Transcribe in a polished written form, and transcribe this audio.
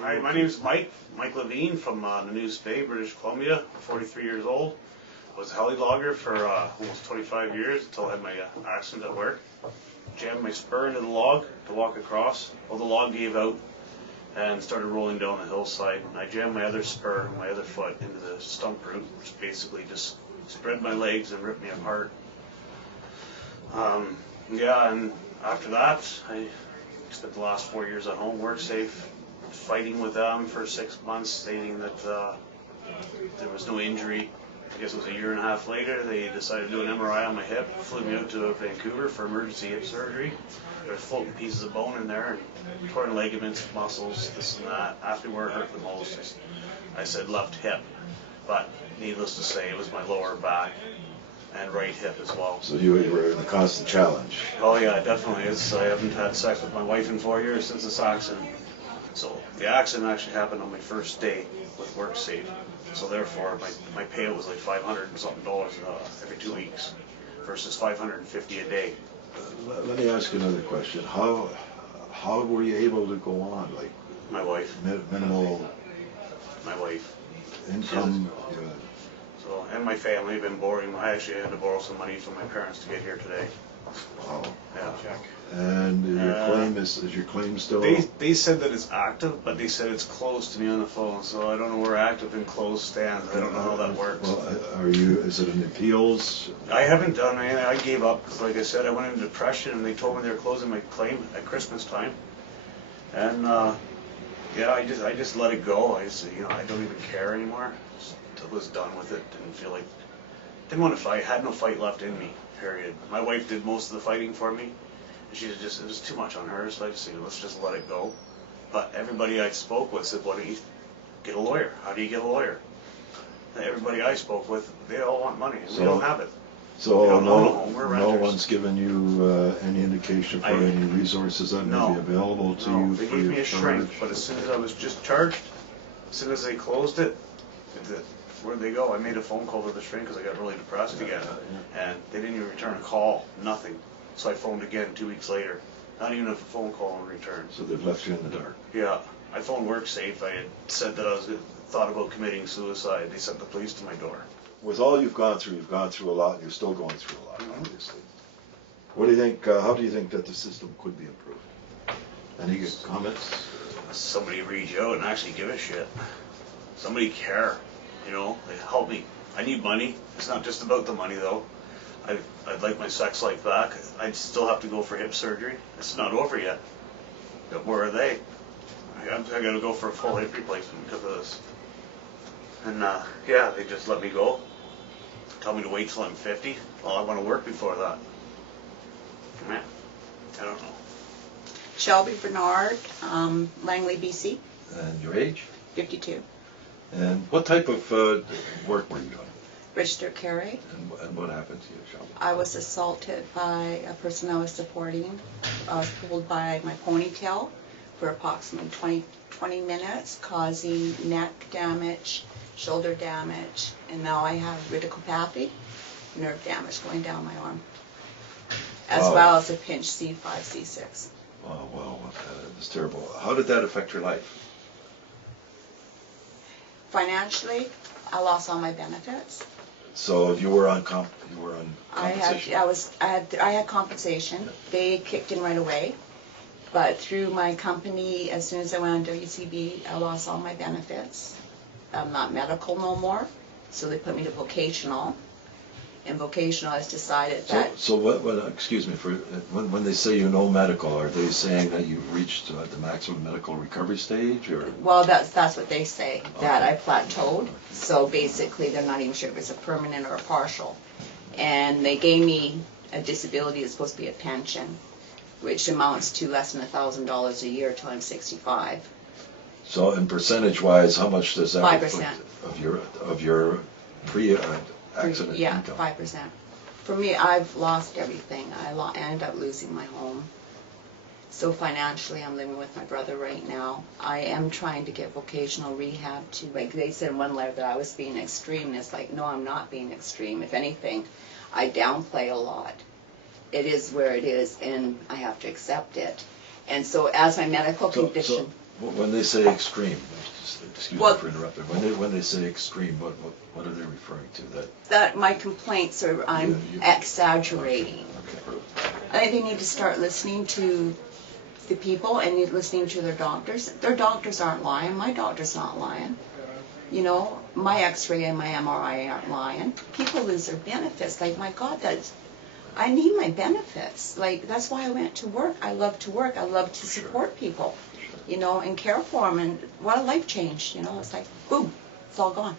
Hi, my name is Mike Levine from the News Bay, British Columbia. I'm 43 years old. I was a heli logger for almost 25 years until I had my accident at work. Jammed my spur into the log to walk across. Well, the log gave out and started rolling down the hillside. And I jammed my other spur, my other foot, into the stump root, which basically just spread my legs and ripped me apart. Yeah, and after that, I spent the last 4 years at home, work safe, fighting with them for 6 months, stating that there was no injury. I guess it was a year and a half later, they decided to do an MRI on my hip, flew me out to Vancouver for emergency hip surgery. There were floating pieces of bone in there, and torn ligaments, muscles, this and that. Asked me where it hurt the most. I said left hip, but needless to say, it was my lower back and right hip as well. So you were in a constant challenge. Oh yeah, definitely. I haven't had sex with my wife in 4 years since this accident. So the accident actually happened on my first day with work safe. So therefore, my payout was like $500 and something every 2 weeks versus $550 a day. Let me ask you another question. How were you able to go on? Like my wife. Minimal. My wife. Income. So, and my family have been borrowing. I actually had to borrow some money from my parents to get here today. Wow. Yeah. And your claim is your claim still? They said that it's active, but they said it's closed to me on the phone. So I don't know where active and closed stands. I don't know how that works. Well, is it an appeals? I haven't done anything. I gave up because, like I said, I went into depression, and they told me they were closing my claim at Christmas time. And yeah, I just let it go. I don't even care anymore. I was done with it. Didn't want to fight. Had no fight left in me. Period. My wife did most of the fighting for me. It was too much on her, so I just said, let's just let it go. But everybody I spoke with said, "Why don't you get a lawyer? How do you get a lawyer?" And everybody I spoke with, they all want money, and we don't have it. So no one's given you any indication for any resources that may be available to you? They gave me a shrink, but as soon as I was just charged, as soon as they closed it, where'd they go? I made a phone call to the shrink because I got really depressed again, and they didn't even return a call, nothing. So I phoned again 2 weeks later, not even a phone call in return. So they've left you in the dark. Yeah, I phoned WorkSafe. I had said that I thought about committing suicide. They sent the police to my door. With all you've gone through a lot, and you're still going through a lot, obviously. What do you think? How do you think that the system could be improved? Any comments? Somebody reach out and actually give a shit. Somebody care. Help me. I need money. It's not just about the money, though. I'd like my sex life back. I'd still have to go for hip surgery. It's not over yet. But where are they? I got to go for a full hip replacement because of this. And yeah, they just let me go. Tell me to wait till I'm 50. Well, I want to work before that. Man, I don't know. Shelby Bernard, Langley, BC. And your age? 52. And what type of work were you doing? Registered carry. And what happened to you, Shelby? I was assaulted by a person I was supporting. I was pulled by my ponytail for approximately 20 minutes, causing neck damage, shoulder damage, and now I have radiculopathy, nerve damage going down my arm, as well as a pinch C5, C6. Wow, that's terrible. How did that affect your life? Financially, I lost all my benefits. So you were on compensation. I had compensation. They kicked in right away, but through my company, as soon as I went on WCB, I lost all my benefits. I'm not medical no more, so they put me to vocational. In vocational, I decided that. So what? Excuse me, when they say medical, are they saying that you've reached the maximum medical recovery stage, or? Well, that's what they say. Okay. That I plateaued. So basically, they're not even sure if it's a permanent or a partial. And they gave me a disability that's supposed to be a pension, which amounts to less than $1,000 a year till I'm 65. So, in percentage-wise, how much does that 5% of your pre-accident income? 5%. For me, I've lost everything. I ended up losing my home. So financially, I'm living with my brother right now. I am trying to get vocational rehab too. Like they said in one letter that I was being extreme, and it's like, no, I'm not being extreme. If anything, I downplay a lot. It is where it is, and I have to accept it. And so as my medical condition... When they say extreme, excuse Well- me for interrupting, when they say extreme, what are they referring to? That my complaints are, I'm Yeah, exaggerating. Okay. I think they need to start listening to the people and listening to their doctors. Their doctors aren't lying. My doctor's not lying. You know, my x-ray and my MRI aren't lying. People lose their benefits. Like, my God, I need my benefits. Like, that's why I went to work. I love to work. I love to support people, you know, and care for them. And what a life change, you know. It's like, boom, it's all gone.